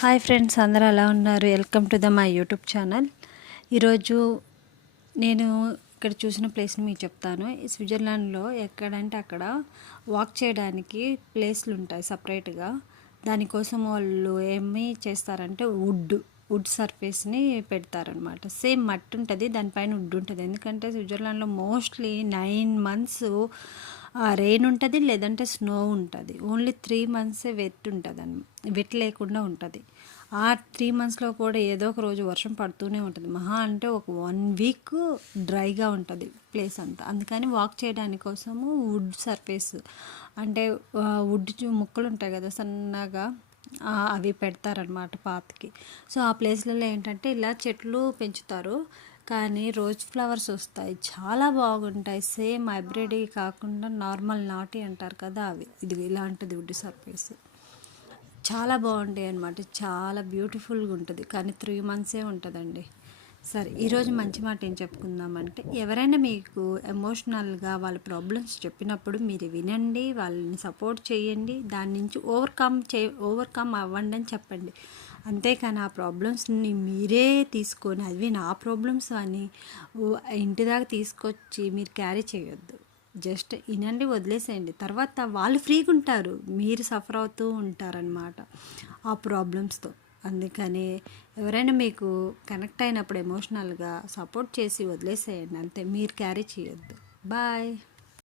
Hi friends, అందరూ ఎలా ఉన్నారు? Welcome to my YouTube channel. ఈరోజు నేను ఇక్కడ చూసిన ప్లేస్ని మీకు చెప్తాను. ఈ స్విట్జర్లాండ్లో ఎక్కడంటే అక్కడ వాక్ చేయడానికి ప్లేస్లు ఉంటాయి సపరేట్గా. దానికోసం వాళ్ళు ఏమి చేస్తారంటే వుడ్ సర్ఫేస్ని పెడతారనమాట. సేమ్ మట్టి ఉంటుంది, దానిపైన వుడ్ ఉంటుంది. ఎందుకంటే స్విట్జర్లాండ్లో మోస్ట్లీ 9 months రెయిన్ ఉంటుంది, లేదంటే స్నో ఉంటుంది. ఓన్లీ 3 months వెట్ ఉంటుంది వెట్ లేకుండా ఉంటుంది. ఆ 3 monthsలో కూడా ఏదో ఒక రోజు వర్షం పడుతూనే ఉంటుంది. మహా అంటే ఒక 1 week డ్రైగా ఉంటుంది ప్లేస్ అంతా. అందుకని వాక్ చేయడానికి కోసము వుడ్ సర్ఫేస్ అంటే వుడ్ ముక్కలు ఉంటాయి కదా సన్నగా, అవి పెడతారనమాట పాతకి. సో ఆ ప్లేస్లలో ఏంటంటే ఇలా చెట్లు పెంచుతారు, కానీ రోజ్ ఫ్లవర్స్ వస్తాయి, చాలా బాగుంటాయి. సేమ్ హైబ్రిడ్ కాకుండా నార్మల్ నాటి అంటారు కదా, అవి ఇది ఇలాంటిది వుడ్ సర్ఫేస్ చాలా బాగుంటాయి అన్నమాట. చాలా బ్యూటిఫుల్గా ఉంటుంది, కానీ 3 months ఉంటుందండి. సరే, ఈరోజు మంచి మాట ఏం చెప్పుకుందామంటే, ఎవరైనా మీకు ఎమోషనల్గా వాళ్ళ ప్రాబ్లమ్స్ చెప్పినప్పుడు మీరు వినండి, వాళ్ళని సపోర్ట్ చేయండి, దాని నుంచి ఓవర్కమ్ అవ్వండి అని చెప్పండి. అంతేకాని ఆ ప్రాబ్లమ్స్ని మీరే తీసుకొని అవి నా ప్రాబ్లమ్స్ అని ఇంటి దాకా తీసుకొచ్చి మీరు క్యారీ చేయొద్దు. జస్ట్ వినండి, వదిలేసేయండి. తర్వాత వాళ్ళు ఫ్రీగా ఉంటారు, మీరు సఫర్ అవుతూ ఉంటారనమాట ఆ ప్రాబ్లమ్స్తో. అందుకని ఎవరైనా మీకు కనెక్ట్ అయినప్పుడు ఎమోషనల్గా సపోర్ట్ చేసి వదిలేసేయండి, అంతే. మీరు క్యారీ చేయొద్దు. బాయ్.